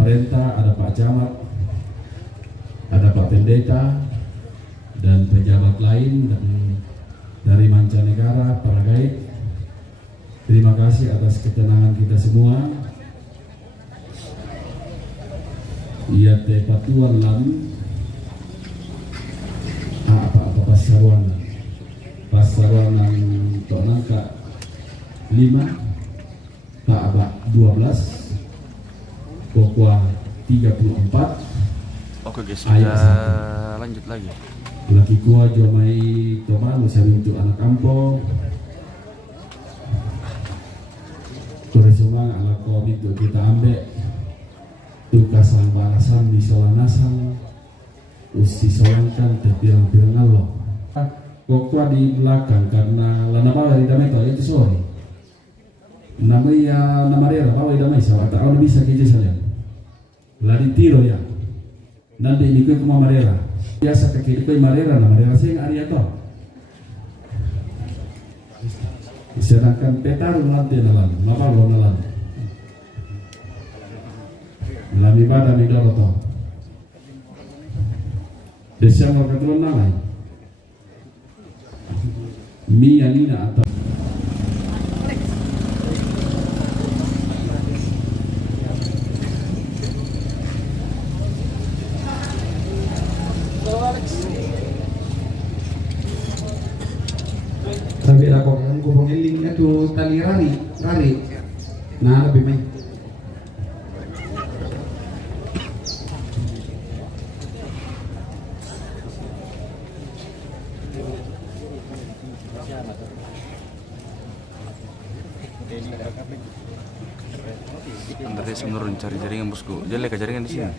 Parenta, ada Pak Camat, ada Pak Pendeta, dan pejabat lain dari mancanegara, para guide. Terima kasih atas ketenangan kita semua. Ia tepatuan lalu apa pasaruan untuk nangka 5 Pak Abak 12 Pokwa 34. Oke guys, kita lanjut lagi. Laki kuah jomai toman usai untuk anak kampung. Keresumang ala komit untuk kita ambil tukasan balasan di solanasang usi solankan terpirang-pirang Allah. Pokwa di belakang karena lana bawa di damai itu sorry. Namanya namarera bawa di damai sahabat tak bisa kerja saja. Lari tiro ya. Nanti ini ke marera. Biasa ke kiri ke marera namarera sing Arya toh. Sedangkan petarung nanti nalan, mapal lo nalan. Lami pada midoro toh. Desember kedua nalan. Mia Nina atau sabi ako ang gubong iling itu tali rari na lebih main Andres menurun cari jaringan bosku. Jelek jaringan di sini.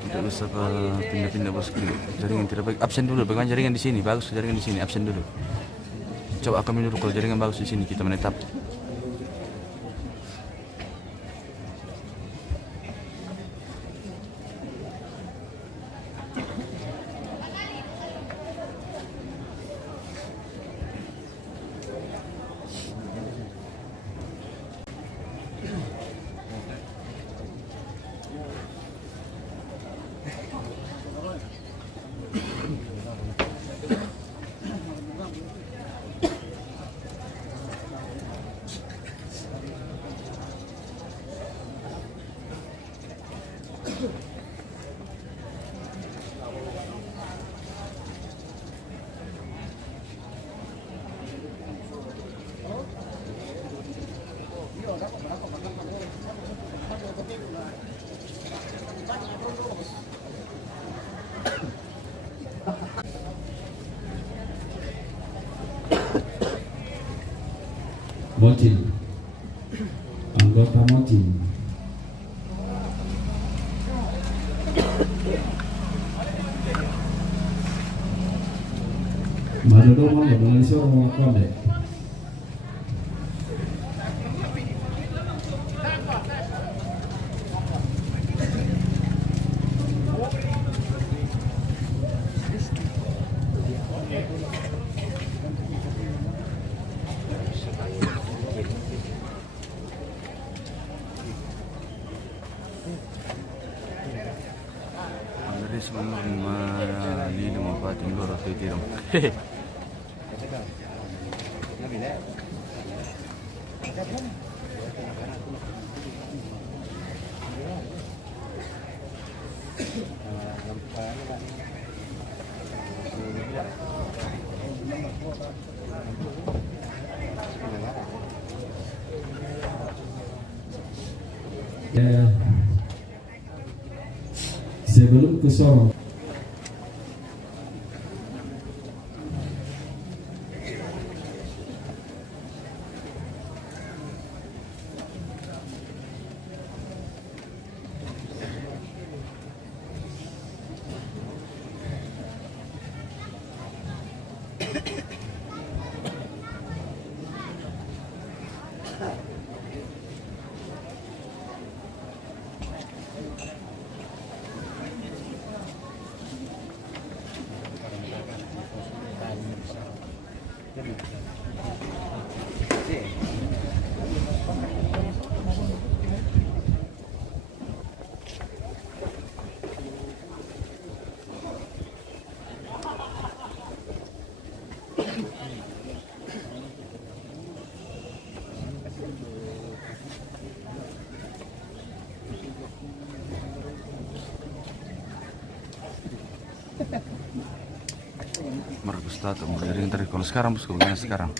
Tidak bisa pindah-pindah bosku. Jaringan tidak baik. Absen dulu. Bagaimana jaringan di sini? Bagus jaringan di sini. Absen dulu. Coba kami dulu kalau jaringan bagus di sini kita menetap. Mocin, anggota Mocin. Mana dong mau Malaysia orang mau kondek. Andres menurun malili mo pating loro titirong. Ya, sebelum ke Sorong. tato mau jaringan tadi. Kalau sekarang bosku bagaimana sekarang?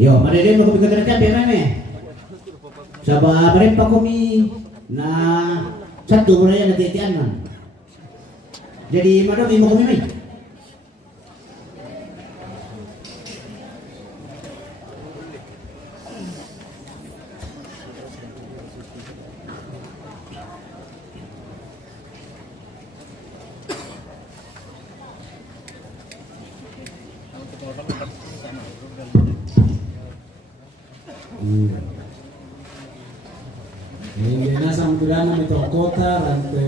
Yo, madede mo kubigat na kape mame. Saba barem pa kami na satu mo na yan natitian man. Jadi madami mo kami may. Hindi nasa mudana ito kota, rante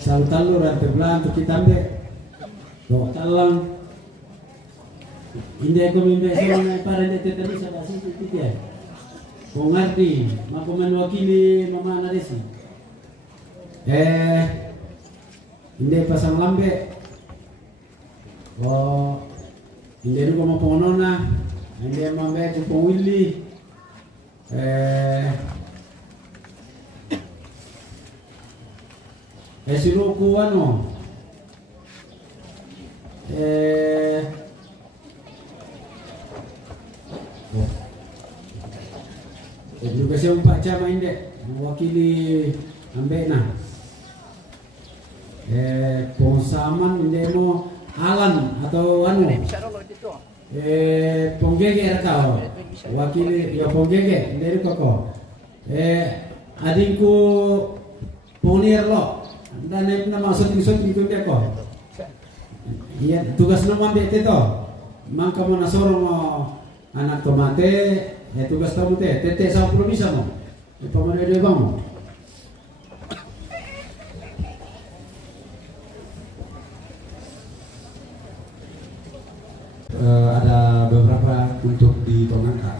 saltalo, rante blanco, kitambe. Kota lang. Hindi ako mimbe sa para hindi tetali sa kasi titiya. Kung arti, makumanwakili mama na resi. Hindi pa sa lambe. Hindi rin ko mapuno na. Hindi mambe ko pumili. Sinuko ano edukasi Pak Cama hindi mewakili ambe na pengsaman hindi mo Alan atau anu ponggege kau wakili ya ponggege dari koko adinku ponir lo dan naik nama syuting itu dia kok iya tugas nama ambil itu mangka mau nasorong anak tomate tugas kamu tete sama bisa mau paman dia bang ada beberapa untuk ditongangkan.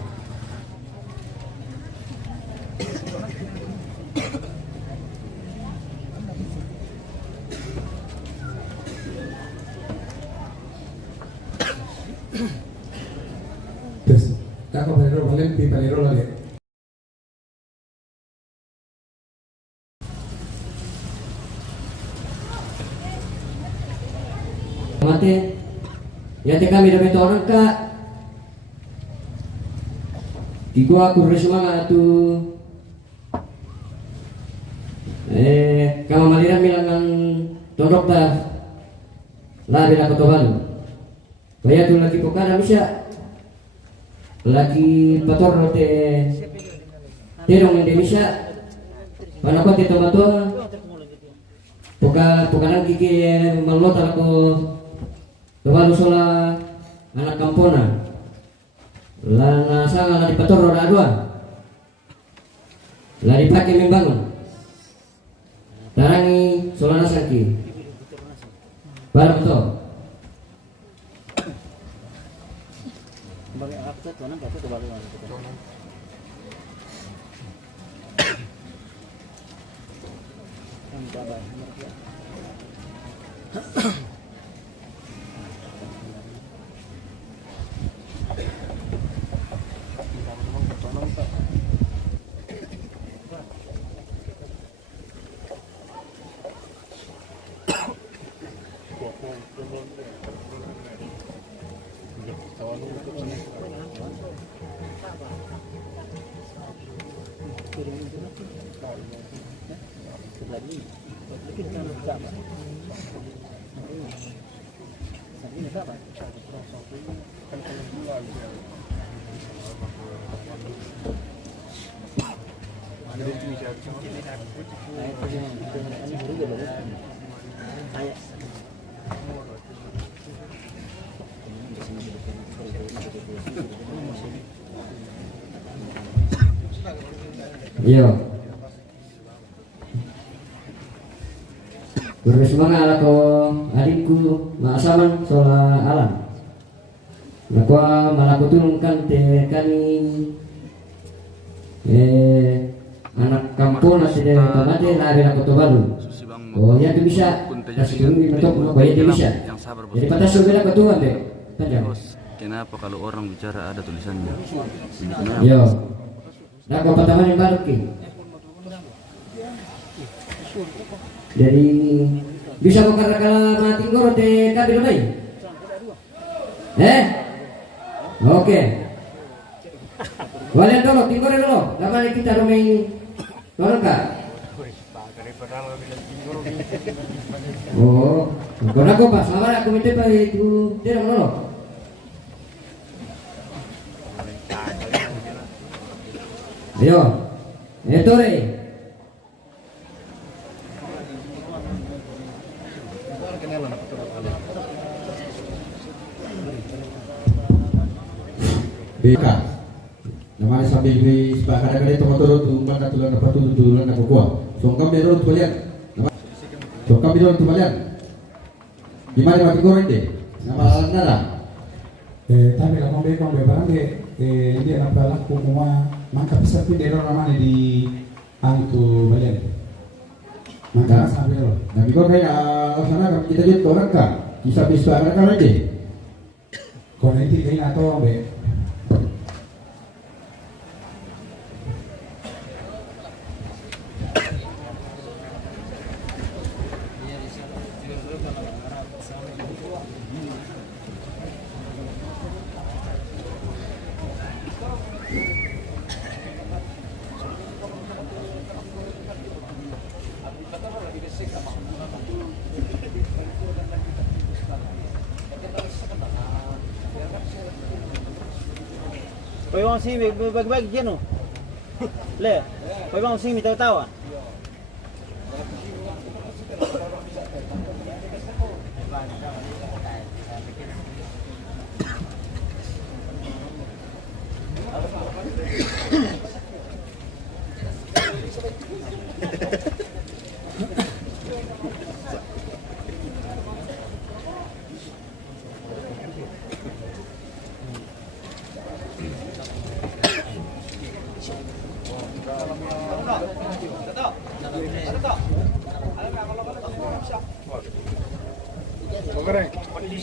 Terus, kakak palero balen pi palero lagi. Mati. Ya kami dapat orang kak. Iku aku semangat tu. Kamu maliran bilangan tondok dah. Lah bila kotoban. Kaya tu lagi pokara bisa. Lagi pator rote. Terong Indonesia. Panako ti tomato. Pokanan kiki malot ako. Lalu sola anak kampona, lana sanga la di pator roda dua, la dipakai membangun, tarangi sola nasaki, baru betul. Iya. Bersemangat ala ko adikku maasaman sola alam. Nakwa malakutulungkan te kani anak kampung nasi de tomate na ada ko balu. Oh ya tu bisa kasih tunggu untuk bayar dia bisa. Jadi patah sudah ko tuan deh. Panjang. Kenapa kalau orang bicara ada tulisannya? Yo. Nah, kau pertama yang baru ki. Jadi bisa kau katakan mati goro te kabi namai? Oke. Kalian dulu, tinggal dulu. Lama kita domain orang kah? Oh, kau nak apa? Selama aku minta pai tu tidak dulu. Ayo, itu re. Beka. Nama sambil di sebelah kanan itu motor tu mana tulan apa tu tulan apa kuah. Songkam dia dulu tulian. Songkam dia dulu tulian. Di mana mati goreng deh? Nama nada. Tapi kalau mau barang dia anak balak kumua mangkap sapi dero ramai di angku balian. Maka sampai lo. Nabi kau kayak sana kita lihat orang kah? Kisah biswa anak kau deh. Kau nanti kayaknya atau be. Pwede bang sini bagi-bagi dyan oh. Le, pwede bang sini tawa-tawa?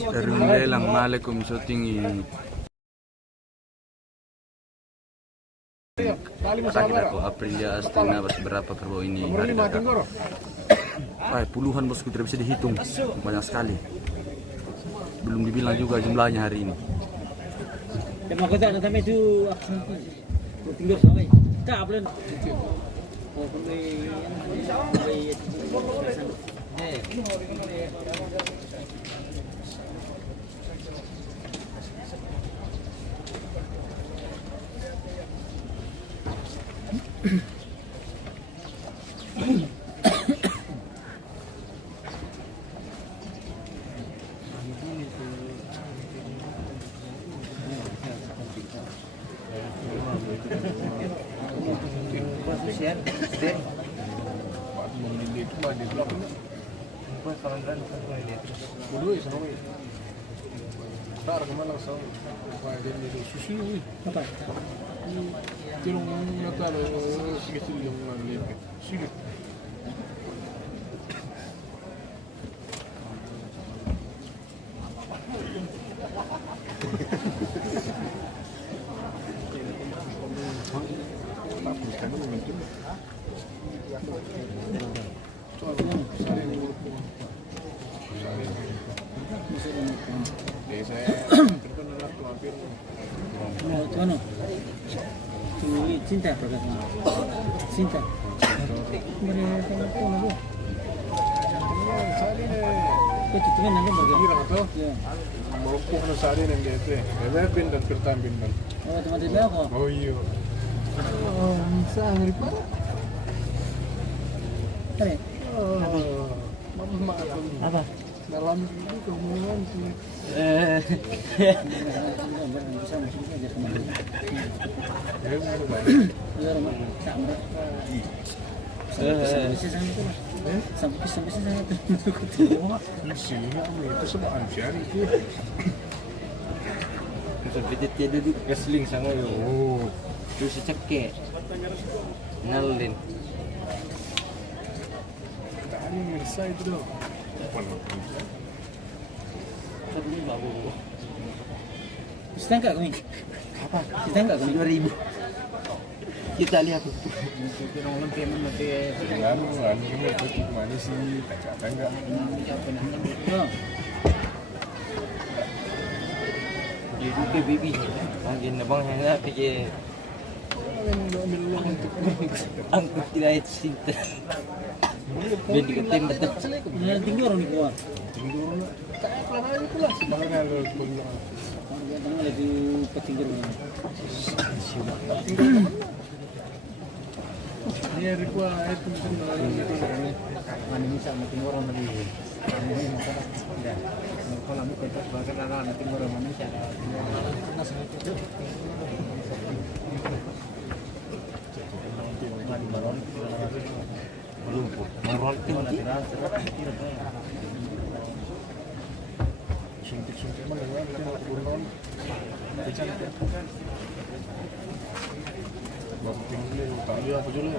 Dari lelang malekum so tinggi. Tadi aku Aprilia Astina berapa kerbau ini harga. Puluhan bosku tidak bisa dihitung, banyak sekali. Belum dibilang juga jumlahnya hari ini. Tema kota na kami tu tinggal sampai. Kak belum. Oh, ano? Cinta perkataan. Cinta. Kau tuh nanti bagaimana? Mau kok sari nang gitu. Bebek pindah pertama pindah. Oh, teman-teman dia kok. Oh iya. Oh, bisa ngeri parah. Kare. Oh. Mama Apa? dalam itu kemudian sih. Bisa mungkin aja kemana. Ya, udah. Ya, rumah sama. Sampai sana tuh. Sampai sana tuh. Sini itu semua manusia itu. Sampai dia duduk wrestling sama yo. Oh. Terus cekek. Ngalin. Tadi ngerasa itu dong. Bisa enggak kami? Apa? Bisa enggak kami 2000? Kita lihat tuh. Anu ini itu gimana sih? Ada enggak? Jadi ke bibi. Lagi nabang hanya pergi. Angkut tidak cinta. Bedi ketem betul. Yang tinggi orang di bawah. Kayak kelana itu lah sebenarnya lo punya. Tengah lagi petinggi. Ini hari gua itu Ini sama tinggi orang dari. Ini masalah. Ya. Kalau kami kita sebagai anak tinggi orang Malaysia. Belum. Marol tinggi. suntik-suntik mana ya? Kita nak turun. Bicara kan. Baru tinggi tali apa dulu?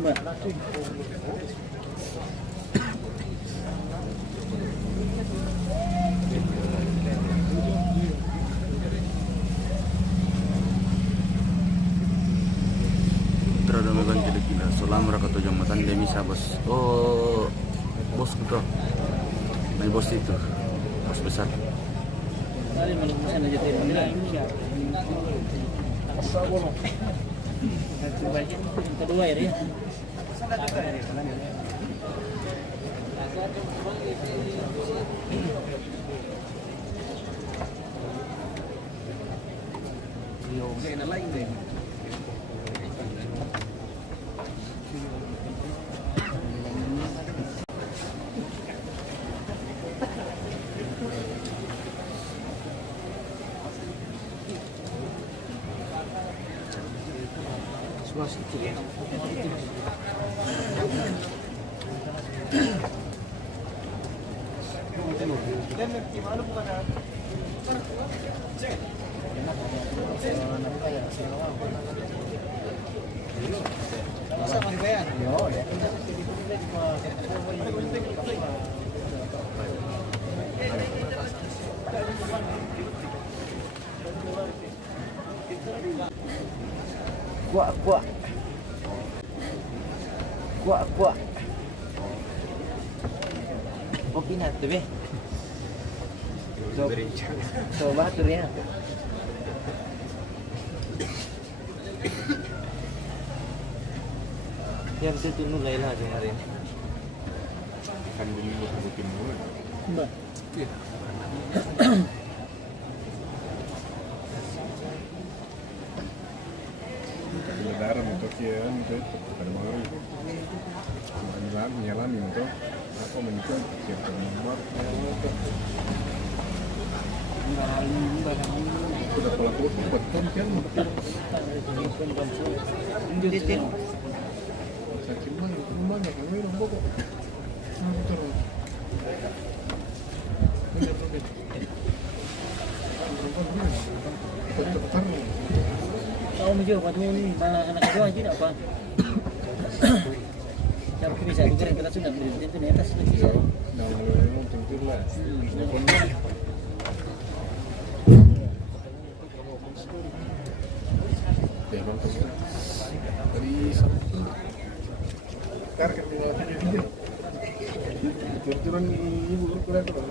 Mbak. Terada megan jadi gila. Solam rakato jambatan demi sabos. Oh, bos gitu. Main bos itu, bos besar. Tadi malam sana jadi Indonesia. Asal bono. Kedua ya dia. Kuak. Kopi nak tu be. So batur ya. Yang itu nulai lah kemarin. Kan bumi bukan dulu. Mbak. Darah untuk kian itu pada baru. Nyala itu aku menikah tiap nomor. Sudah pelaku betul kan? Sakit banget, banyak yang minum pokok. Betul. Tahu menjual waktu ini malah anak kedua tidak apa. Cara bisa dengar kita sudah beli itu di atas lagi. Nah, memang tinggi lah. Tadi karena turun ibu kurang tu.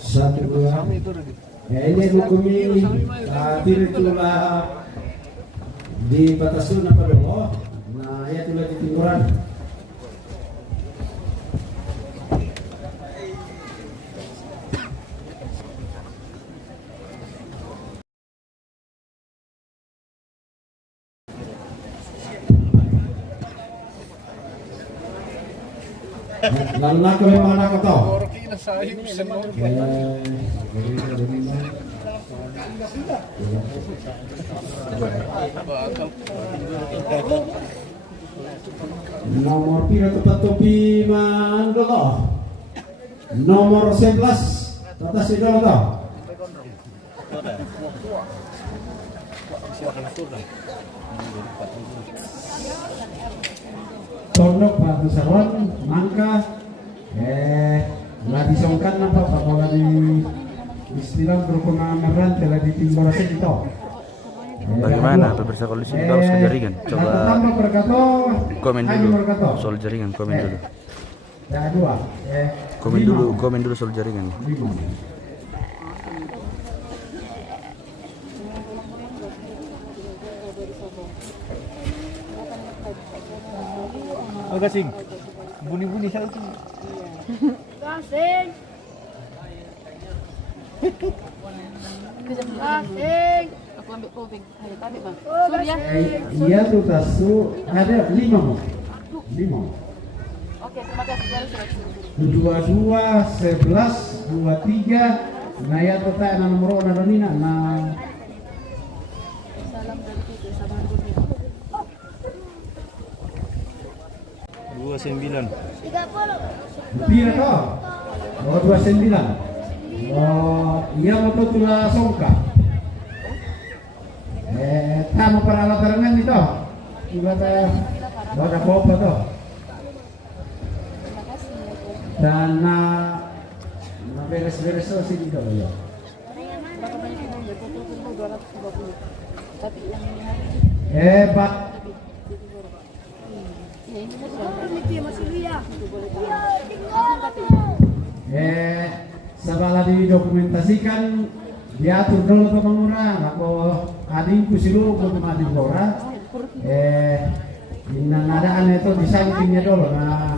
Satu dua. Ya ini hukum ini itulah di batasun apa dulu? Nah ya itulah di timburan. Lalu nak kau mana kau tahu? Nomor pira tempat topi mandolo. Nomor 11 tata sidol tau. Tondok Batu Saron, Mangka, lah disongkan apa kalau di istilah berhubungan meran telah ditimpa rasa itu. Bagaimana pemirsa kalau di sini harus ke jaringan? Coba komen dulu soal jaringan, komen dulu. Komen dulu soal jaringan. Gasing. Bunyi-bunyi saya itu. Gasing. Gasing. Aku ambil koping. Ayo, tarik bang. Surya. Iya tuh tasu ada 5 mau. 5. Oke, terima kasih. 22, 11, 23. Nah ya tota na nomor na nina na Salam dari kita sama Dunia. 29. 30. pira to? Oh 29. Oh iya mo to tula songka. Tama peralatan ito. Iba tayo. Baka po pa to. Dan na beres-beres so sini dito ya. Berapa banyak yang mau 250. Tapi yang ini hari Pak. Setelah didokumentasikan diatur dulu ke mengurang aku adingku silu untuk adik orang nadaan itu disampingnya dulu nah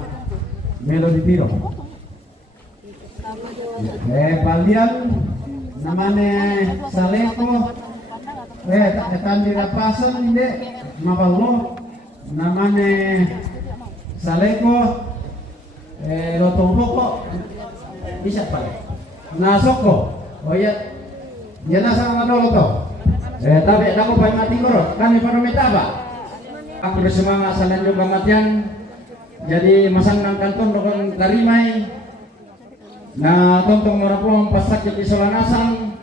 melodi tiro balian namanya Saleko tak dirapasan ini mapalo namanya Saleko lotong pokok bisa pak nasoko oh iya ya nasa dulu to tapi aku banyak mati koro kami pada meta pak aku bersemangat salan juga matian jadi masang kanton dokon tarimai nah tontong morapong pasakit di Solanasang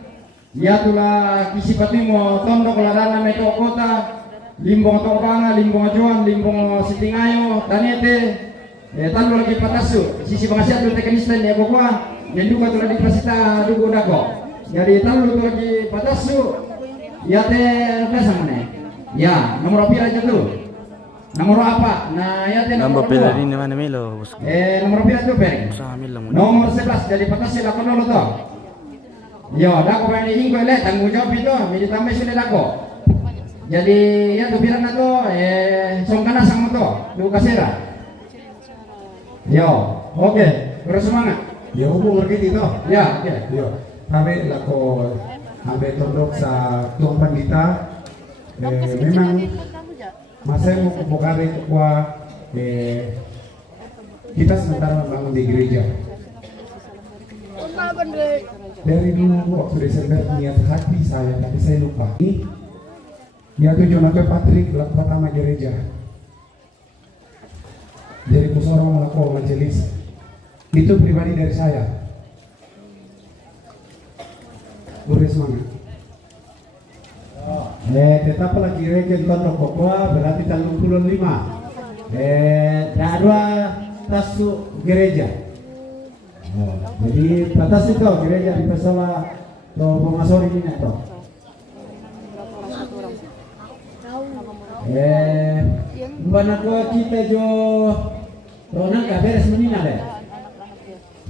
ya tula kisi patimo tondok larana meto kota limbong tokanga limbong ajuan limbong sitingayo tanete tanlo lagi patasu sisi bangsa tu tekanisten ya gua dan juga telah dipasita dugo dako jadi tanlo tu lagi patasu ya te pesa mana ya nomor pira aja tuh nomor apa nah ya te nomor pira ini mana melo bosku nomor pira tuh pering nomor 11 jadi patasu lakon dulu tuh yo dako bani hinggo le tanggung jawab itu mili tambah sudah dako jadi ya tuh pira na to songkana sang to du kasera yo, oke, bersemangat. Ya umur gitu toh. Ya, oke. Yo, tapi lako sampai tondok sa tumpang kita. Memang masa mau kebukari kuah kita sementara membangun di gereja. Dari dulu waktu Desember niat hati saya, tapi saya lupa. Ya tujuan aku Patrick pertama gereja. Dari Pusoro melakukan majelis itu pribadi dari saya. Semangat. Tetap lagi regen tondok kokwa berarti tanggung 25. Dua tasu gereja. Jadi batas itu gereja di Pesala to pengasori ini to. Mbana ko kita jo Ronan ka beres menina deh.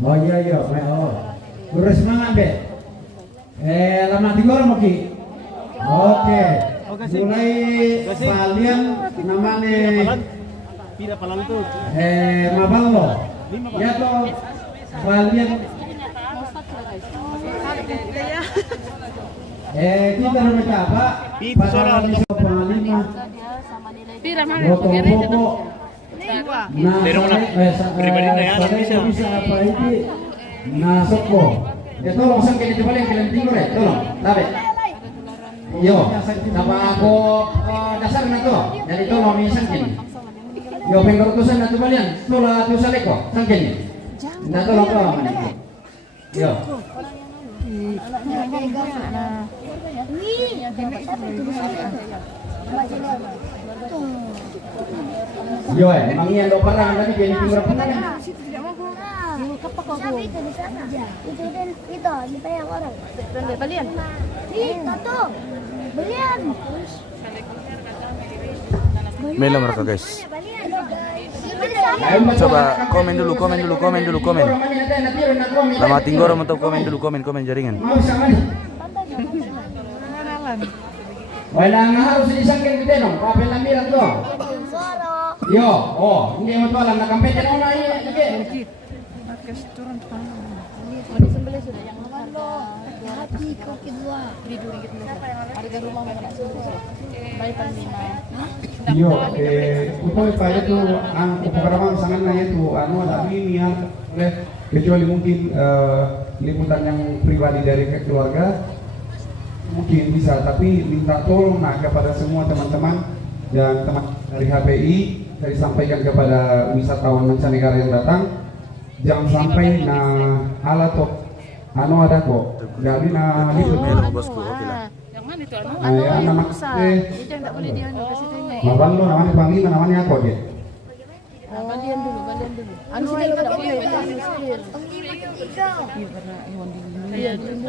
Oh iya, oh. Beres semangat be. Lama tinggal mau ki. Oke. Mulai kalian namanya Pira palang tuh. Maballo. Ya toh kalian kita namanya apa? Para pengalima. Pira mana? Gereja. Nah, pribadi bisa apa ini? Nah, soko. Ya tolong sangkin itu paling kalian tinggal ya, tolong. Tabe. Yo, apa aku dasar na to? Jadi tolong mi sangkin. Yo pengurusan na to balian. Tolong tu saleko sangkin. Na tolong to. Yo. Yo, emang iya lo perang tadi jadi timur apa? Sabi itu di sana. Itu dan itu kita yang orang. Belian. Itu tuh. Belian. Mela mereka guys. Coba komen dulu. Lama tinggoro mau komen dulu, komen jaringan. Wala nga harus disangkin kita no, papel na mirat ko. Yo, hindi mo to alam na kampenya na una iya. Disembelih sudah yang hati kau kedua di harga rumah mana baik pandina. Yo, ito pada itu ang pagkakaramang sangan na itu dami niya kecuali mungkin liputan yang pribadi dari keluarga mungkin bisa, tapi minta tolong kepada semua teman-teman dan teman dari HPI saya sampaikan kepada wisatawan mancanegara yang datang, jangan sampai alat ada kok jadi itu Bosku, oke lah. Yang mana itu ya nama itu yang tak boleh dianu kasih tanya. Mabang lo namanya panggil namanya apa dia? Balian dulu. Anu itu tak boleh. Iya, balian dulu.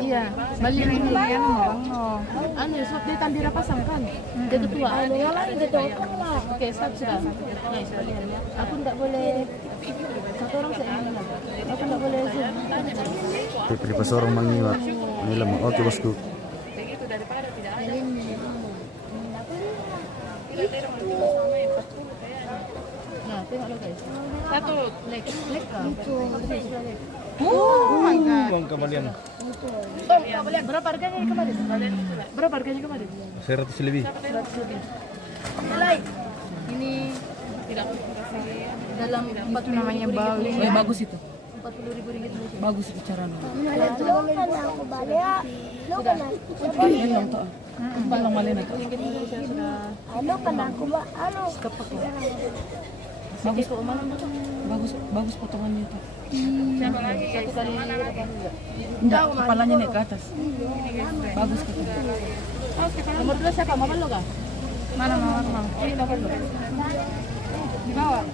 Iya, balian dulu ya anu sok dia tandira pasang kan. Dia ketua. Yang lain dia token lah. Oke, sudah. Nice balian ya. Aku enggak boleh satu orang saya ini. Aku enggak boleh sih. Tapi pas orang mengiwat. Mela oke bosku. Begitu daripada tidak ada. Nah, tengok lo guys. Satu leg kan. Oh my god. Uang kembalian. Berapa harganya kemarin? Berapa harganya kemarin? 100 lebih. 100 lebih. Nilai. Ini tidak dalam 40 namanya bagus itu. 40.000 ringgit Malaysia. Bagus bicara lo. Aku balik. Lo kan aku. Balang malin itu. Ringgit Malaysia sudah. Ano kan aku kapak. Bagus kok mana bagus potongannya itu. Siapa lagi? Satu kali enggak, kepalanya naik ke atas. Bagus gitu. Nomor 2 siapa? Mama lo kah? Mana mama? Ini dapat lo. Di bawah.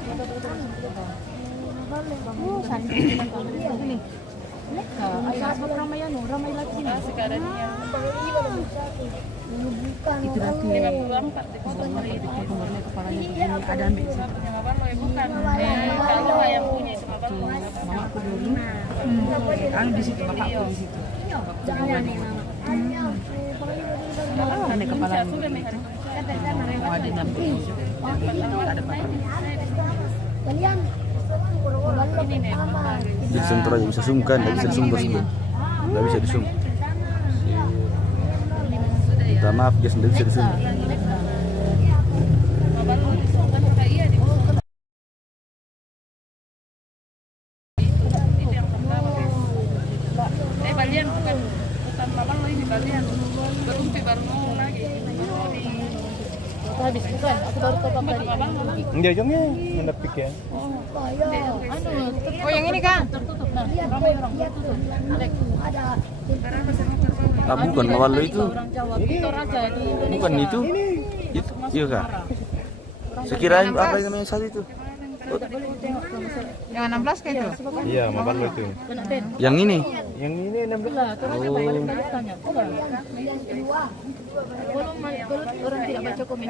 Sini. Asal ramai ramai lagi nih sekarang yang itu berarti 54 itu nomornya kepalanya begini ada ambil sih bukan kalau yang punya sama mamaku dulu di situ bapakku di situ jangan ada kepala ada nyampe ada kalian Di sentra aja bisa zoom kan, nggak bisa di zoom bosku. Nggak bisa di zoom. Minta maaf guys, nggak bisa di zoom. Balian bukan babang lagi balian. Berumpi baru mau lagi. Habis bukan, aku baru top up tadi. Dia jongnya menepik ya. Oh yang ini kan tertutup nah. Ramai orang tertutup. Ada. Bukan mawar lo itu. Orang Jawa, Victor aja itu. Bukan itu. Iya kak. Sekiranya apa yang namanya satu itu? Yang 16 kayak itu. Iya, mawar lo itu. Yang ini. Yang ini 16. Lah, terus balik tanya. Kalau orang tidak baca komen.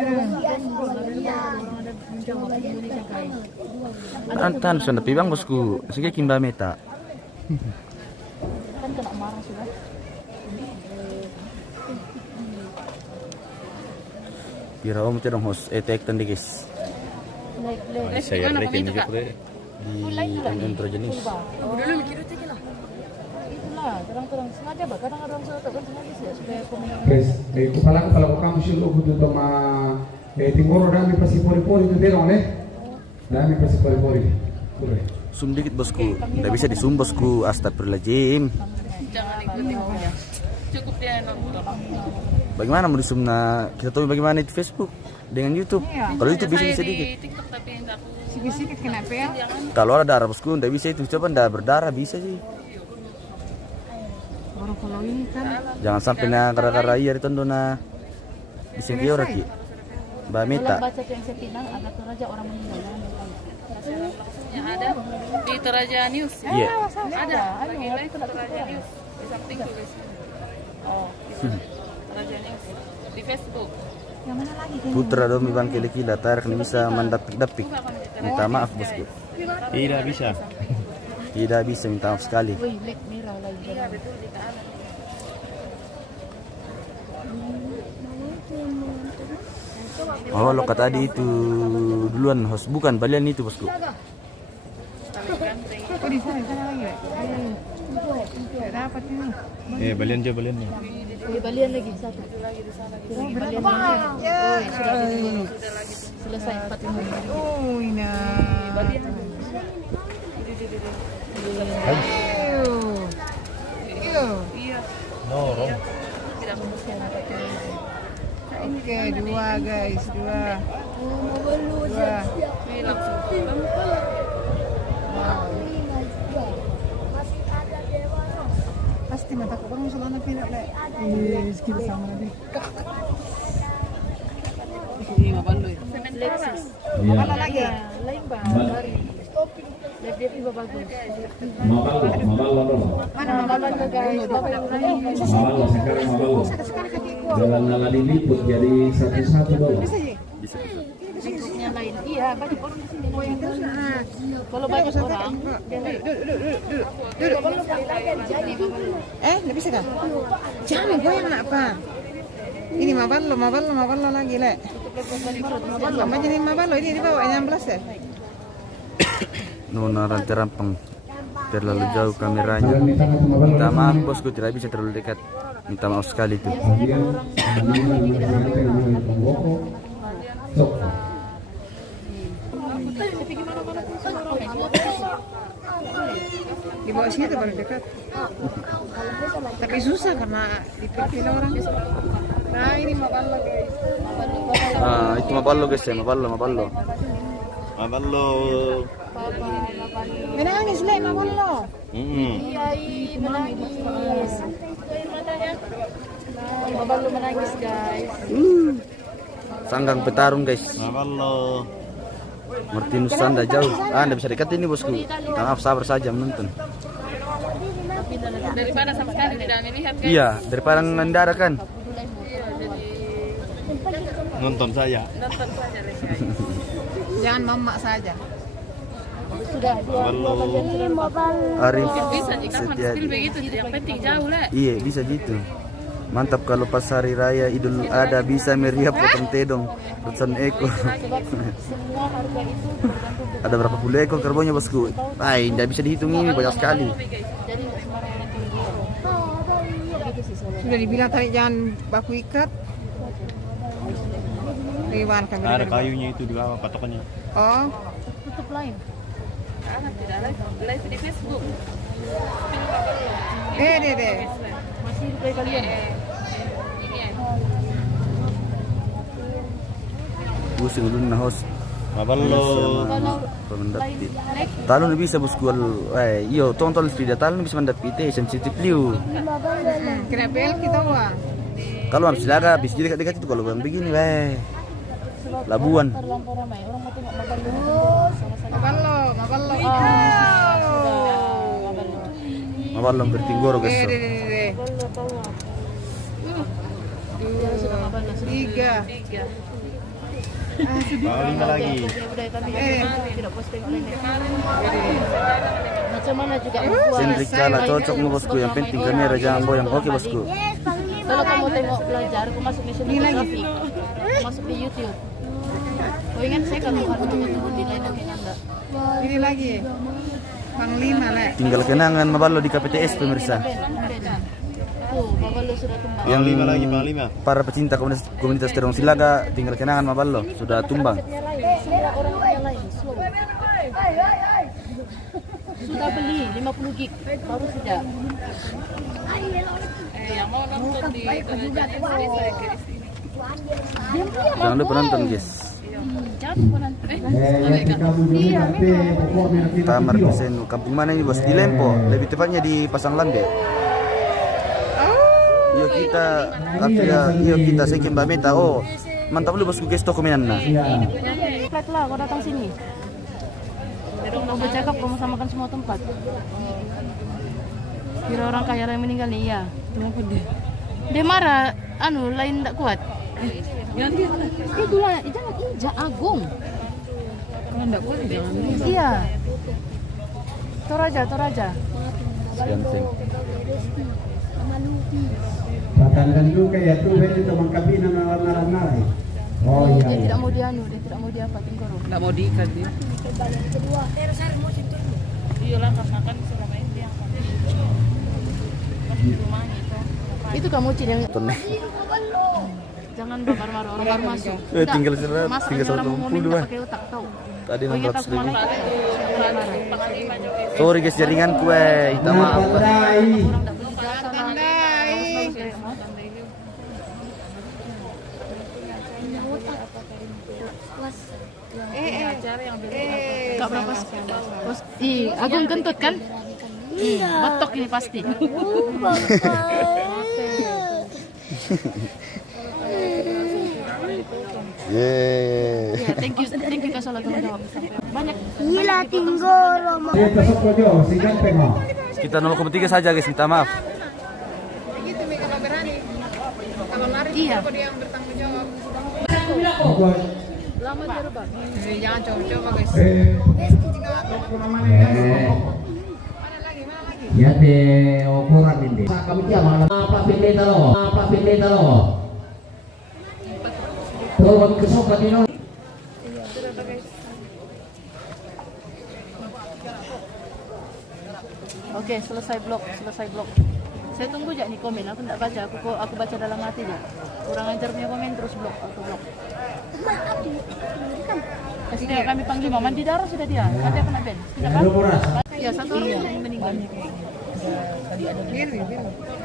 Tan sudah pibang bosku. Sige kimba meta. Kan kena marah sudah. Kira om cerong host tek tadi guys. Saya rekin juga di intro jenis. Dulu mikir itu lah. Itulah, terang-terang sengaja bah. Kadang orang sudah kan sengaja sih supaya komen. Guys, kepala kamu sih lo butuh sama Timur dami pasti pori-pori itu terong leh. Dami pasti pori-pori. Zoom dikit bosku. Nggak bisa di zoom bosku. Astagfirullahaladzim. Jangan ikutin punya. Cukup dia nonton. Bagaimana mau di zoom kita tahu bagaimana di Facebook dengan YouTube. Kalau YouTube bisa sedikit. TikTok tapi aku Sikit-sikit kenapa ya? Kalau ada darah bosku, nggak bisa itu. Coba nggak berdarah bisa sih. Orang kalau ini kan Jangan sampai na gara-gara iya itu na bisa kiora ki. Mbak Mita. baca yang saya pinang ada Toraja orang meninggal. Yang ada di Toraja News. Iya. Ada itu Toraja News. Di samping tulis. Oh, Toraja News di Facebook. Yang mana lagi? Putra domi bang kila tarik ini bisa mendapik-dapik. Minta maaf bosku. Tidak bisa. Tidak bisa, minta maaf sekali. Wih, lek merah lagi. Iya betul di kanan. Oh, lo kata tadi itu duluan host, bukan balian itu bosku. Oh, di sana lagi. Tidak dapat ini. Balian aja balian nih. Di balian lagi satu. Lagi di sana. Balian lagi. Oh, sudah selesai 4 minggu. Oh, ini. Balian. Iya. Norong. Oke, 2 guys, 2. Ini langsung. Pasti mata kau orang selana tidak lek. Ini skill sama lagi. Ini mabalo ya. Lexus. Mana lagi? Lain bang. Lihat iba bagus. Mabalo. Mana mabalo guys? Mabalo sekarang Mabalo. Jalan nala diliput jadi satu-satu dong. Bisa. Bentuknya lain. Iya, banyak orang di sini. Mau yang terus. Kalau banyak orang, duduk. Nggak bisa kah? Jangan goyang nak apa? Ini mabalo lagi lek. Mama jadi mabalo ini dibawa 16 ya? Nona rantai rampang terlalu jauh kameranya. Minta maaf bosku, tidak bisa terlalu dekat. Minta maaf sekali tuh. Di bawah sini paling dekat. Tapi susah karena dipilih orang. Nah ini mabalo guys. Ah, itu mabalo guys ya, mabalo. Mabalo. Menangis lek mabalo. Iya, menangis. Mabalo menangis guys. Sanggang petarung guys. Mabalo. Martinus Sanda jauh. Anda bisa dekat ini bosku. Minta maaf, sabar saja menonton. Daripada sama sekali tidak melihat guys. Iya, daripada ngendara kan. Nonton saja. Jangan mama saja. Sudah Arif bisa jika Setiadi. begitu, yang penting jauh lah. Iya, bisa gitu. Mantap kalau pas hari raya Idul Adha bisa meriah potong tedong ratusan ekor. Semua harga itu tergantung. Ada berapa puluh ekor kerbaunya bosku? Tidak bisa dihitung ini, banyak sekali. Jadi semarang yang tinggi. Begitu sih soalnya. Sudah dibilang tadi jangan baku ikat. Riwan kami. Ada kayunya itu di bawah patokannya. Oh, Tutup lain. Tidak live di Facebook. deh. Masih di kalian. Pusing dulu nah host. Mabalo. Pemendapit. Talon bisa bosku. Iyo, tonton tidak talon bisa mendapit sensitif liu. Kenapa kita wah? Kalau habis laga, habis dekat-dekat itu kalau begini, Labuan. Terlampau ramai. Orang mau tengok Mabalo. Mabalo bertinggoro guys. Deh. 3. Lima lagi. Tidak posting lagi. Macam mana juga Sendrik kalah cocok nih bosku. Yang penting kamera jangan boyang. Oke bosku. kalau kamu tengok belajar, aku masuk National Geographic, masuk di YouTube. Oh ingat saya kalau harus teman-teman di lain lagi anda. Ini lagi. Panglima lah. Tinggal kenangan Mabalo di KPTS pemirsa. Oh, Mabalo sudah tumbang. Yang Panglima lagi, Panglima. Para pecinta komunitas Terong Silaga tinggal kenangan Mabalo sudah tumbang. Semua orang yang lain slow. Sudah beli 50 gig baru sudah. Yang mau nonton di Jangan lupa nonton guys. Tamar Kusenu. Kampung mana ini bos? Di Lempo. Lebih tepatnya di Pasang Lambe. Iyo kita sekian Mbak Meta. Oh, mantap lu bosku guys dokumenan nah. Flat lah, kau datang sini. Kau bercakap, kau mau samakan semua tempat. Kira orang kaya yang meninggal nih, iya. Kenapa dia? Dia marah, lain tak kuat. Ganti. Itu lah, jangan injak Agung. Kalau tak kuat jangan. Iya. Toraja. Ganteng. Patandan dulu kayak tuh itu teman kabin nalar. Oh iya. Dia tidak mau dia tidak mau dia apa Tinggoro. Nggak mau diikat dia. Iyalah karena kan selama ini dia di rumahnya itu kamu Cin yang jangan marah orang masuk. Tinggal satu puluh dua. Tadi 600.000. Sorry guys jaringan kue, minta maaf. Kak berapa? Agung kentut kan? Batok ini pasti. Thank you Kak Sola teman-teman. Banyak. Gila Tinggoro. Kita nomor ketiga saja guys, minta maaf. Iya. Lama dirubah. Jangan coba-coba guys. Ya de ukuran ini. Kami dia apa pendeta lo? Turun ke sofa dino. Oke, selesai blog. Saya tunggu aja nih komen, aku enggak baca, aku baca dalam hati aja. Kurang ajar punya komen terus aku blok. Sudah kami panggil Mama di darah sudah dia. Nanti akan Ben. Sudah kan? Ya, satu orang yang meninggal.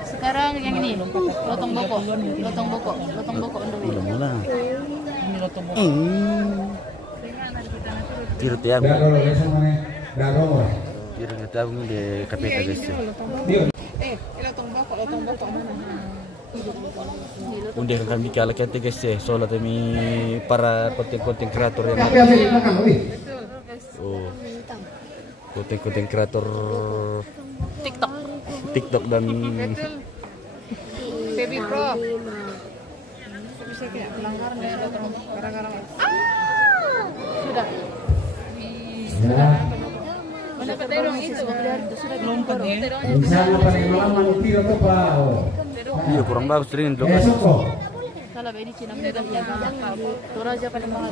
Sekarang yang ini, lotong boko on the way. Ini lotong boko. Tiro tiang. Tiro tiang di KPK guys. Lotong boko mana? Undi kami kala kete guys soalnya kami para konten kreator yang konten kreator TikTok dan Baby Pro. Bisa kayak pelanggaran ya gara-gara. Sudah. Mana keterong itu sudah lompat ya. Bisa paling malam tiro tuh Pak. Iya kurang bagus sering dong. Salah ini Cina meninggal ya. Toraja pada mahal.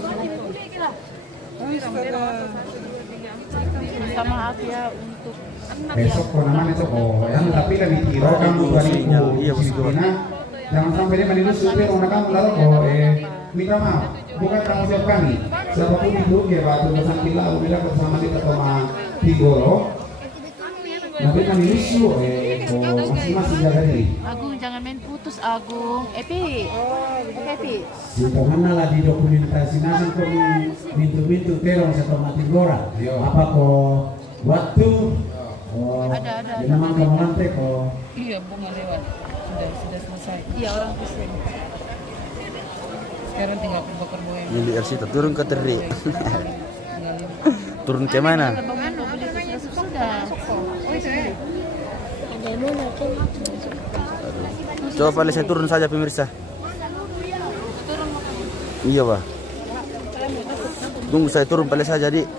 Minta maaf ya untuk besok namanya itu yang tapi lebih tiro kamu 2000. Jangan sampai dia menilai supir orang kamu lalu minta maaf bukan tanggung jawab kami. Siapapun itu ya waktu bersama kita bilang bersama kita sama Tinggoro. Tapi kami isu masing-masing jaga diri. Agung jangan main putus Agung. Epi. Jangan lah di dokumentasi nasi kok mintu terong sama Tinggoro. Apa kok waktu ada. Memang kamu nanti kok. Iya, bunga lewat. Sudah selesai. Iya, orang Kristen. Sekarang tinggal kerbo yang. Ini LC turun ke teri. Turun ke mana? Coba paling saya turun saja pemirsa. Iya Pak. Tunggu saya turun paling saja Dik.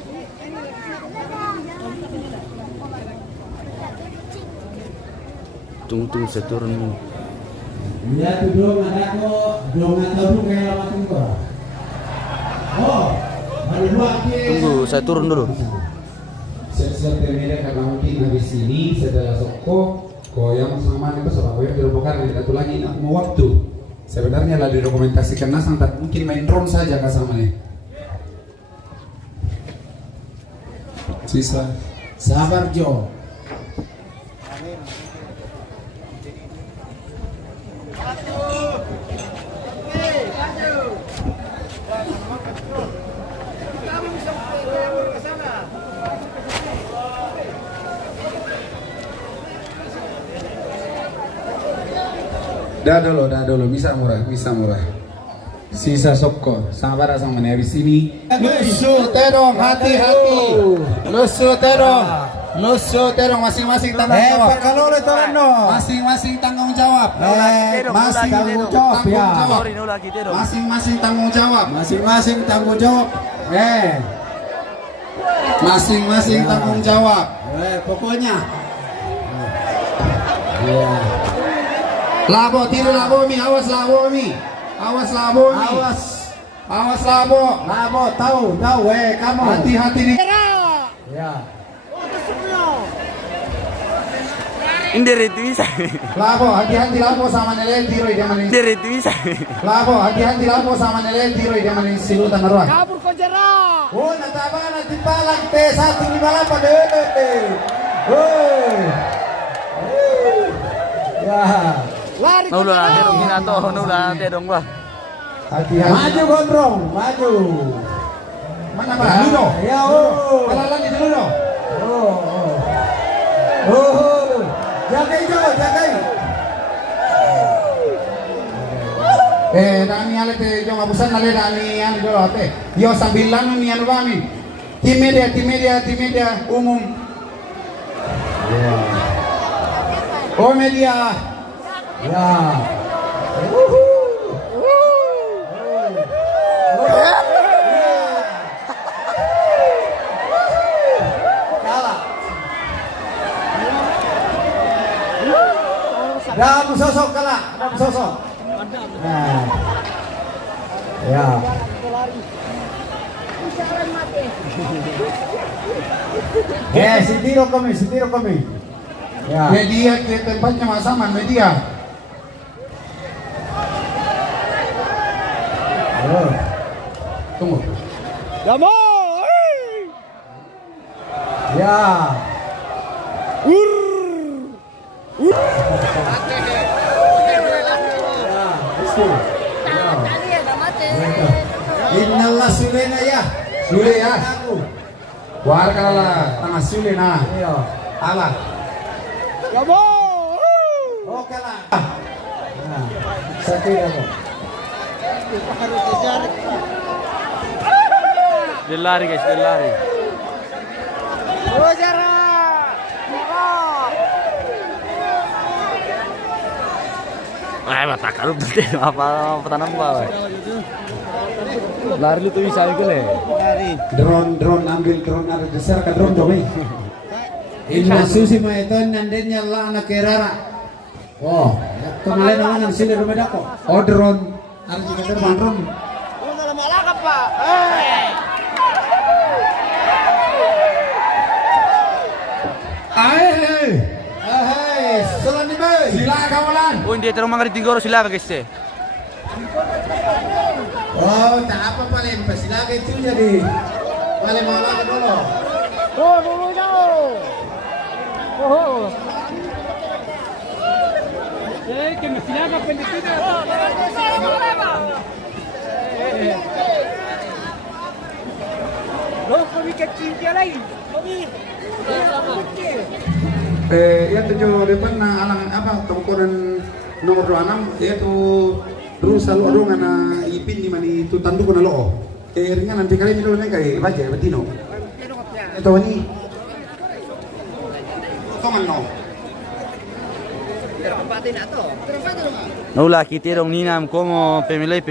Tunggu saya turun. Ya tuh dong ada kayak lama Tinggoro. Tunggu saya turun dulu. Saya termina karena mungkin habis ini setelah soko yang sama itu Surabaya dirobohkan dan satu lagi mau waktu sebenarnya lah didokumentasikan nasang tak mungkin main drone saja kan sama nih sisa sabar Jo. Dah dulu, bisa murah. Sisa sokko, sabar sama mana habis ini. Lusu terong, hati-hati. Lusu terong, masing-masing tanggung jawab. Kalau itu Masing-masing tanggung jawab. Masing-masing tanggung jawab ya. Masing-masing tanggung jawab. Masing-masing tanggung jawab. Masing-masing tanggung jawab. Pokoknya. Labo, tiru labo mi, awas labo mi. Awas labo mi. Awas labo. Labo, tahu, kamu. Hati-hati nih. Ya. Indere itu bisa. Labo, hati-hati labo sama nilai tiro dia manis. Indere itu bisa. Labo, hati-hati labo sama nilai tiro dia manis silutan naruan. Kabur kau jera. Oh, nanti palak T1 di balapan deh. Ya. Lari. Nula terong minato, nula terong ba. Hati-hati. Maju gondrong, maju. Mana Pak? Dulu. Ya, Kalau lagi dulu. Jagai. Dani ale te jong abusan ale Dani an do ate. Yo sambilan ni anu kami. Tim media umum. Oh media. Ya. Kamu sosok kalah, kamu sosok. Nah. Ya. Sendiri kami. Ya. Media ke tempatnya sama media. Tunggu. Ya. Innallah sulena ya. Sule ya. War kala tengah sule na. Iya. Alah. Oke lah. Nah, satu lagi. Dia lari guys, dia lari. Mata kalau penting apa tanam apa? Lari itu bisa itu le. Drone ambil drone ada besar ke drone dong. Inna susi mah itu nandenya lah anak kerara. Oh, kemarin orang sini rumah dako. Oh drone, harus juga terbang drone. Lu malah apa, Pak? Solan di bay. Sila kawalan. Oh dia terong mangari tinggoro sila guys deh. Oh, tak apa paling pasti lagi itu jadi. Paling mau lagi dulu. Dulu jauh. Que me tiraba pendejita. Loh, kami kecil dia lagi. Kami. Ya tujuh depan alang apa tongkoran nomor 26 yaitu terus selalu orang ana ipin di mana itu tanduk na loo. Ringan nanti kali milo kay baje batino. Ito ni. Toman no. Nula kitirong ninam como pemiloy.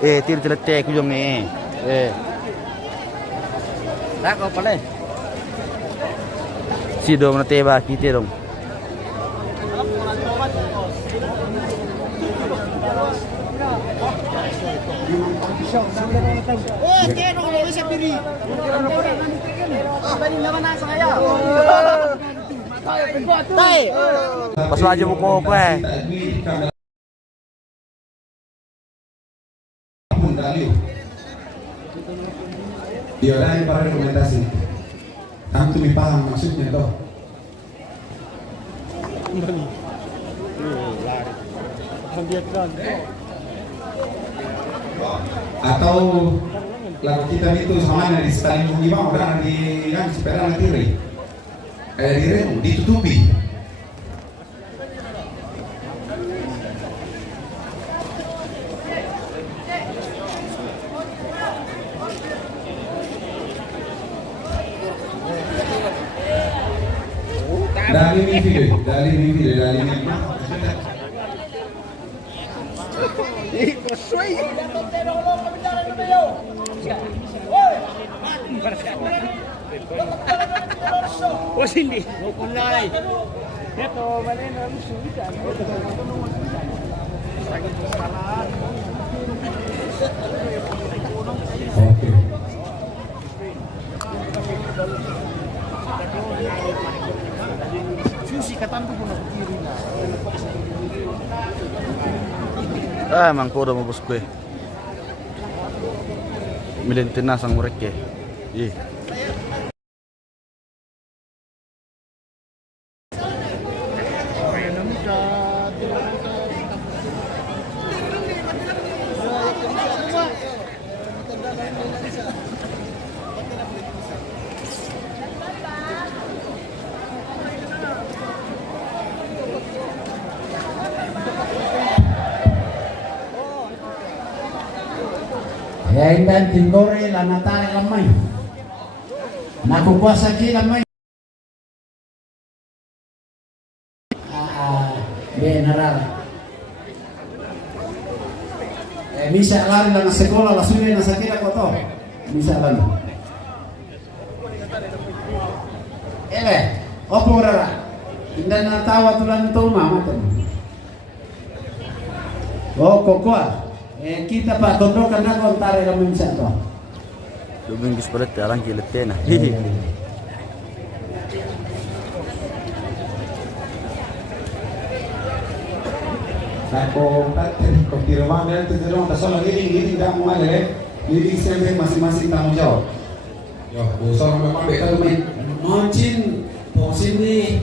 Tiro telete kujong Tak apa le. Si dong na teba kitirong. Oh, terong lu bisa biri. Bani lawan nasa kaya. Tai. Pas aja buku apa? Dia orang yang para rekomendasi. Tantu mi paham maksudnya toh. Atau lagu kita itu sama di sekali bunyi bang, orang di kan sepeda nanti. direm, ditutupi. Dari video. Oh sindi, kulay. Ito, mali na sulitan. Oke. Susi katandu pun aku kiri lah. Emang ko udah mau bos gue. Milentina sang mereka. Ih. Ya indan tinggore la natare lamay. Nakukuasa ki lamay. Benarar. Bisa lari lang sa sekolah la suri na sakita ko to. Bisa lang. Opo rara. Indan natawa tulan to mama to. Oh kokwa. Kita pak tondo karena kontare kami bisa toh. Dubing bisparet jalan kilit na. Tako konfirmasi nanti terus tasol giling dah mulai giling sempre masing-masing tanggung jawab. Yo, usah memang beka Moncin posisi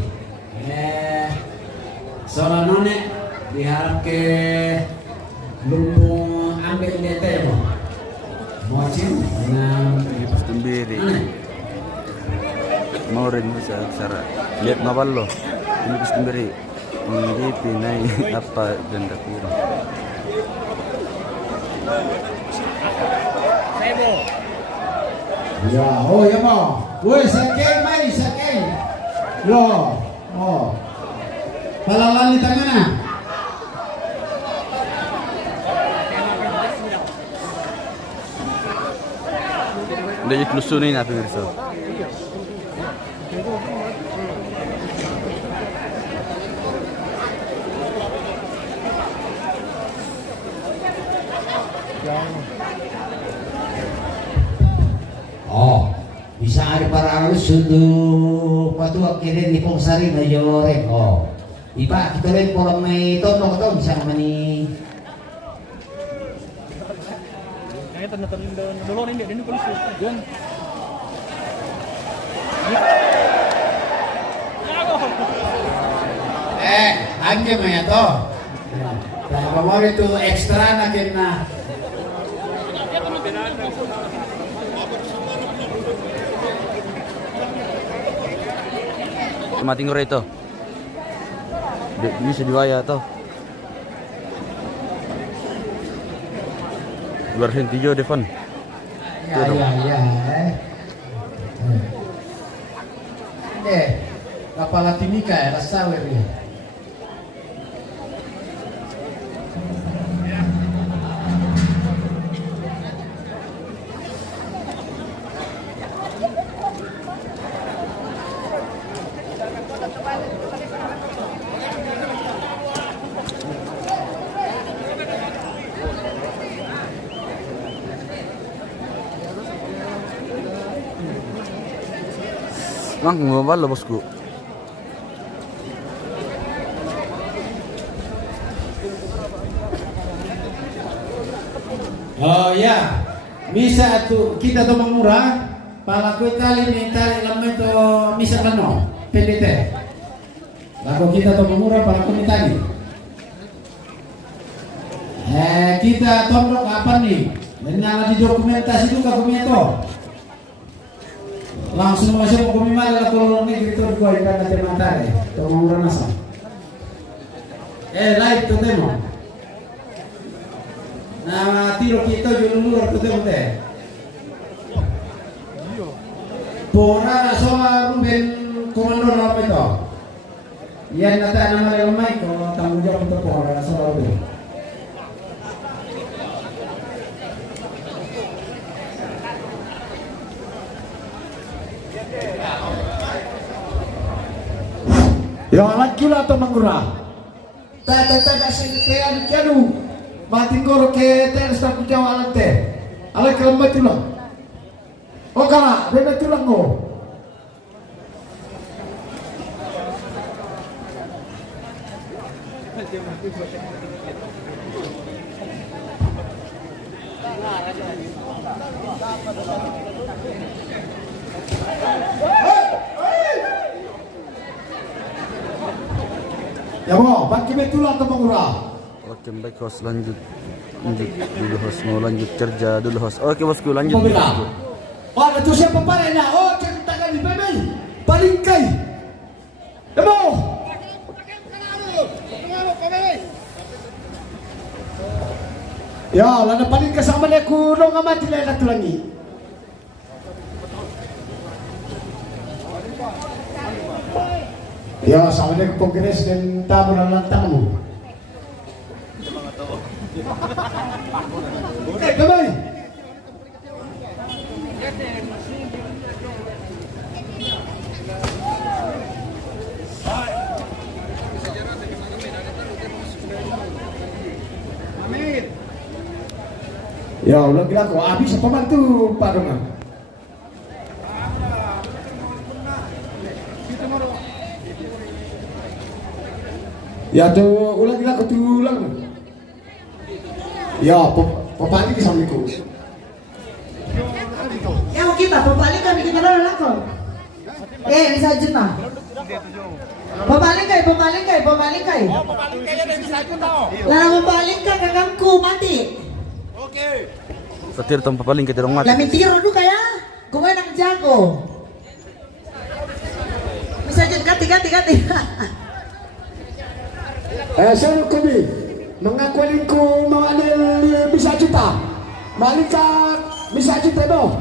soal none diharap ke lumpung ambil DT mo. Moncin na sendiri. Mau rin bisa cara lihat mabalo. Ini sendiri. Hindi pinay apa ganda puro. Ya, oh ya mo. Woi, sakay mai, sakay. Yo, oh. Palalan di tangan na. Udah ditelusurin apa mirsa? Oh, bisa ada para arus untuk patua kiri di Pongsari na yore. Oh, ipa kita lihat pola may tono to bisa naman ni. Kaya tanong dolo hindi din ko yun. Angge mo ya to. Kaya mo ito extra na na. Mati ngore itu. Bisa diwaya to. Luar sentijo Devon. Ya. Kepala timika ya rasa ini. Mang ngomong lo bosku. Oh ya, bisa tuh kita tuh mengurang. Palaku kali ini kali lama itu bisa kano PDT. Lalu kita tuh mengurang palaku ini tadi. Kita tondok apa nih? Dengan di dokumentasi juga kami itu. langsung masuk kami malah kalau negeri itu gua ikan nanti matare tolong ranasa live tuh temo nah tiro kita dulu tuh temo teh pora soal Ruben komando apa itu yan nanti nama lemai kalau tanggung jawab untuk pora soal Ruben. Ya lagi lah atau mengurah. Tak kasih kayak kianu. Mati ngoro ke teres tak kujawa alat teh. Alat kelembat tulang. Oh kalah, beda tulang go. Ya mau, bagi betulan ke mengurah. Oke baik host lanjut dulu host mau lanjut kerja dulu host. Oke bosku lanjut. Oh itu siapa parenya? Oh ceritakan di bebel. Paling kai. Ya mau. Ya lana paling kesama leku dong amati lena tulangi. Ya, sama dia ke kongres dan tamu dan lantamu. Oke, kembali. Ya, ulang gila kok habis pembantu Pak Roman. Ya tuh ulang gila kau ulang. Ya pepali kisamiku. Ya mau kita pepali kami kita dulu lako. Bisa jenah. Pepali kai. Lah pepali kai kakangku mati. Oke. Petir tempat paling kita dong mati. Lah mitiro dulu kaya. Kau enak jago. Bisa jenah ganti. Saya kami mengakuinku mawalil bisa juta malika bisa juta no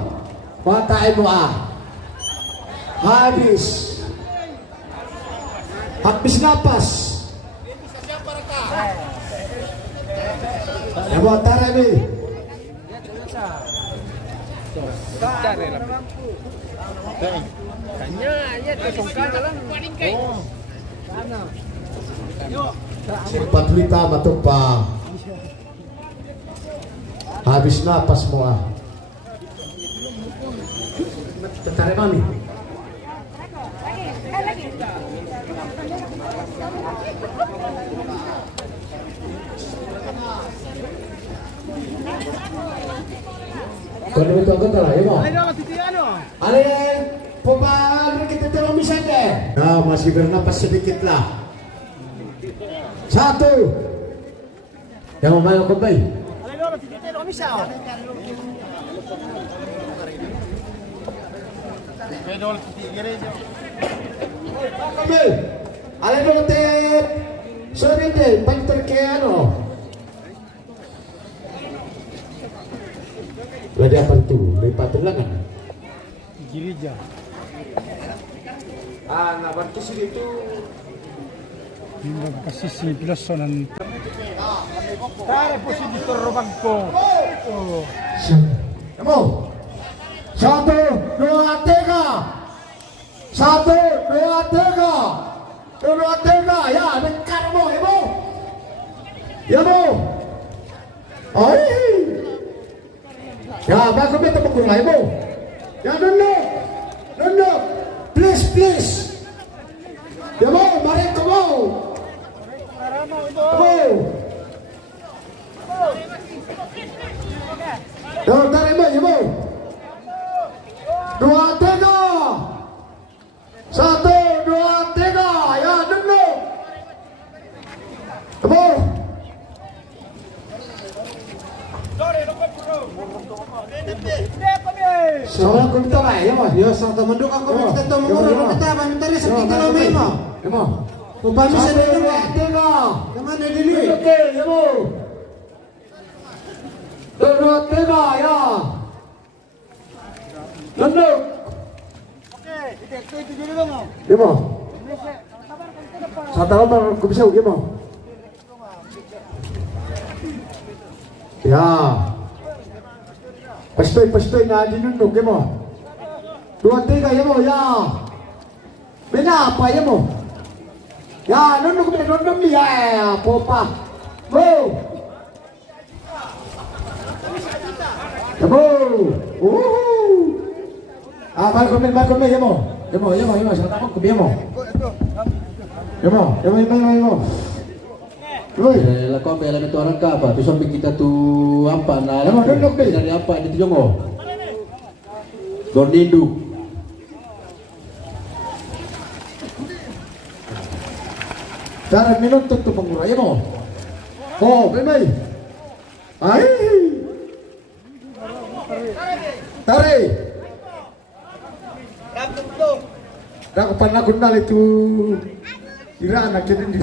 pakai doa habis napas ya buat tara nih Sempat lita matupa habis napas semua tertarik mami kalau itu anggota lah ya mau ale pembahan kita terlalu bisa deh nah masih bernapas sedikit lah. Satu. Yang mau kembali. Kembali. Ale dulu teh. Sorry deh, paling terkeano. Lagi apa itu? Lipat lengan. Girija. Nah, bantu sini itu. Yung kasisi pilosonan tare positor robagpo Kamu 1, 2, 3 ya dekat mo ya mo oi ya bago beto pagkulay mo ya nundok please ya mo marin ko mo dari mo, ya mo. 2, 3. 1, 2, 3. Ya, dulu. Mo. Soalnya kita lah, ya mo. Ya, sang teman dulu kita to mengurus kita pamitari sakit kalau memo. Emo. Upami sa dito ka. Tega. Kaman na dili. Oke, emo. Dua tega ya. Tunduk. Emo. Satu nomor kubisau emo. Ya. Pastoy na dinundok emo. Dua tega emo ya. Bina apa emo? Ya, nunduk ya, popa. Go. Go. Balkon ya mo. Yamo, sa takot ko mo. Yamo. Uy, Lakon pa alam ito orang ka pa. Tu sampai kita tu apa na. Yamo, nunduk be. Dari apa di Jongo. Dornindu. Darah menuntut tu pengurah ya mo. Oh, bemai. Ai. Tarik. Dah kepan aku nal itu. Ira anak kita di.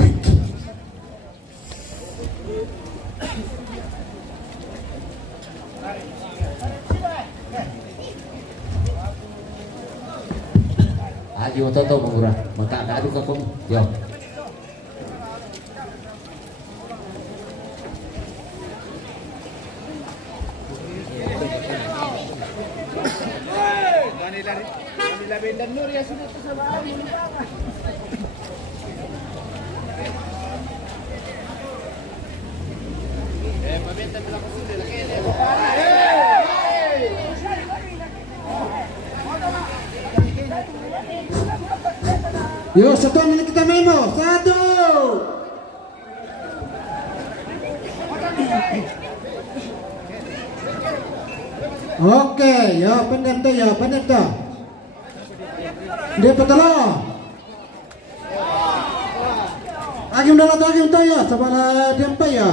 Aji otot pengurah. Maka ada tu kakung. Yo. Yo, satu menit kita memo. Satu. Oke, yo pendem tuh. Dia petalo. Lagi undah ya, sabala dia apa ya?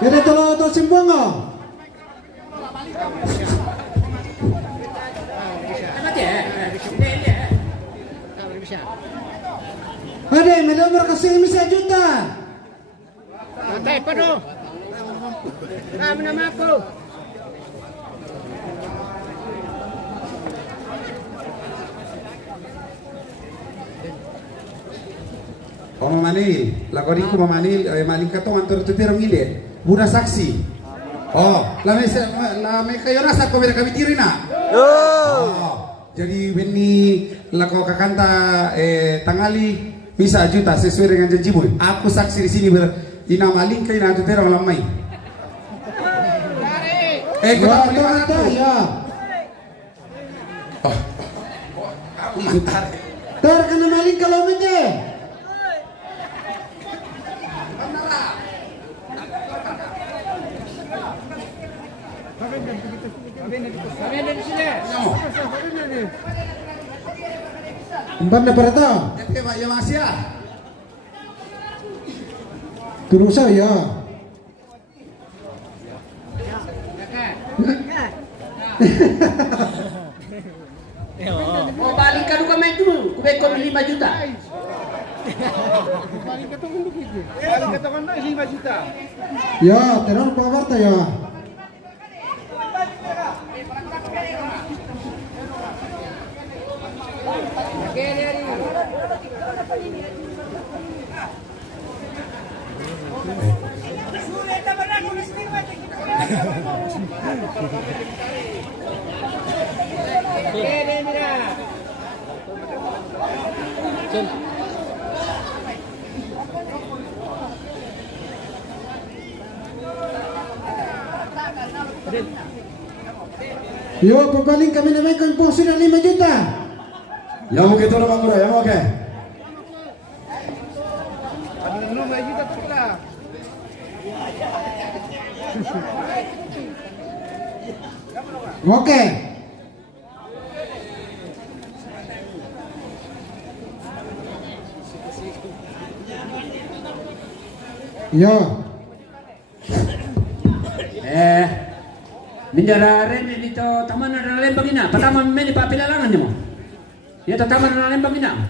Dia talo to simbongo. Ada miliar kasih bisa juta. Patay pa no. Nama ako. Manil, lakoni ko mamanil, maling katong antor tutiro ngile, buna saksi. Oh, lame kayo nasa ko kami tiri na. Jadi beni lako kakanta tangali bisa juta sesuai dengan janjimu. Aku saksi di sini ina maling kayo na tutiro lamay. Kita ya. Oh, aku mantar. Tar kana maling kalau mende. Empat na para to. Ya masih ya. Turusa ya. Oh, balik ka duka may dulu. Kubay ko 5 juta. Balik ka to 5 juta. Ya, terang pawarta ya. Yo, papaling kami naman kung puso ng 5 juta. Ya mau gitu Bang Mura, ya mau oke. Oke. Yo. Bindara rene dito taman na lembang ina. Pertama men di papilalangan mo. Ya taman na lembang ina.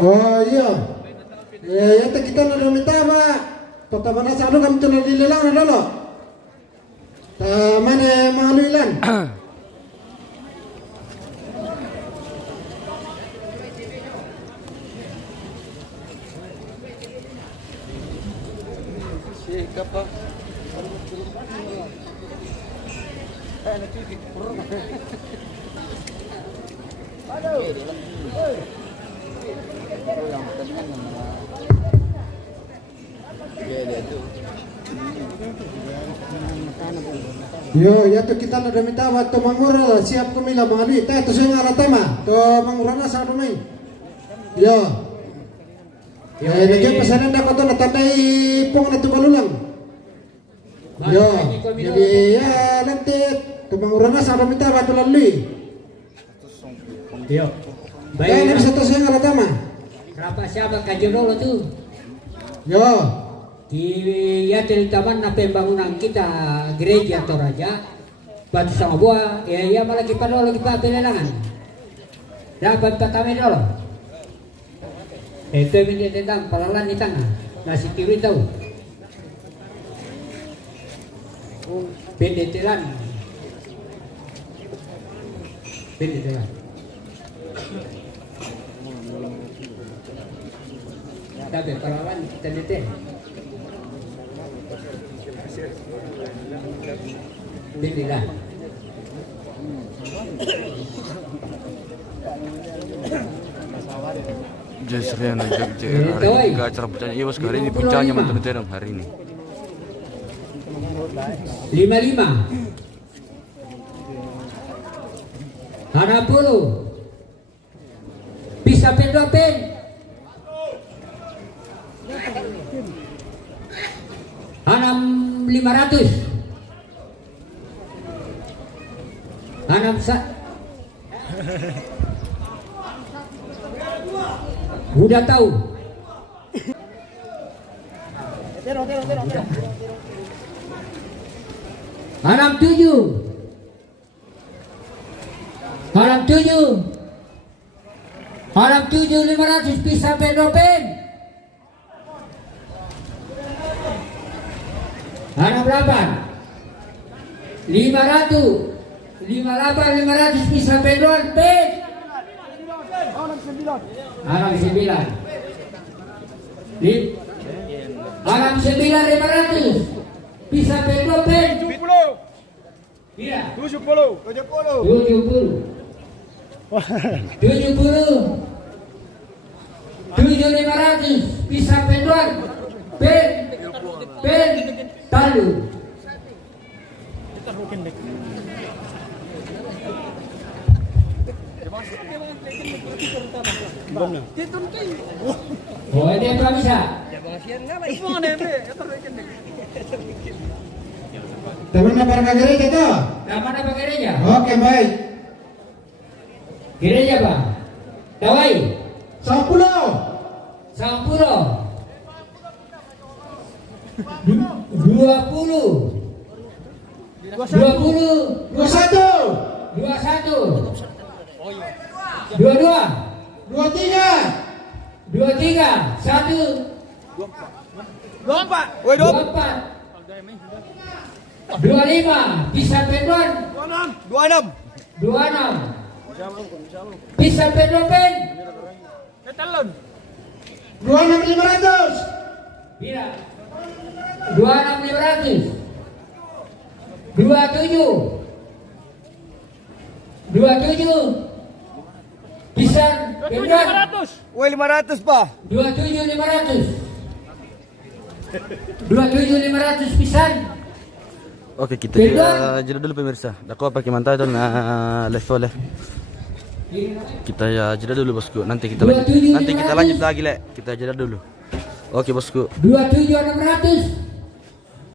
Oh iya. Ya kita na mitama. Pertama sa ano kami tuloy nilalang na lolo. Taman maluilan. Yo, ya to kita na damit awat to mangura siap kumila mangali. Ta to sing alatama to mangurana sa rumay. Yo. Ya, lagi pesanan dapat to natandai pong na to balulang. Yo. Jadi ya nanti to mangurana sa rumay ta to lalui. Yo. Baik, ini bisa to sing alatama. Berapa siapa kajero tu? Yo. Di ya taman na pembangunan kita gereja Toraja batu sama buah ya malah kita lagi pelelangan dapat kami dulu itu minta tentang pelalan di tengah nasi kiri tahu pendeteran tapi pelalan kita detek Dililah. Jasrian hari ini acara puncaknya iya bos hari ini puncaknya mantan terang hari ini 55 60 bisa pendopen 500 udah tahu 500 bisa pendopen 68 500 bisa pendopen pen 500 bisa pendopen 70 iya 70 500 bisa pendopen pen talu oh ini apa bisa Teman apa gereja tuh? Teman apa gereja? Oke baik. Gereja Pak. Dawai. 10 25 bisa pendopen 26 bisa pendopen 26.500 bila 26.500 27 bisa pendopen 500 Pak 27.500 pisan. Oke kita jeda dulu pemirsa. Dako pakai mantau itu level. Kita ya jeda dulu bosku. Nanti kita lanjut lagi le. Kita jeda dulu. Oke bosku. 27.600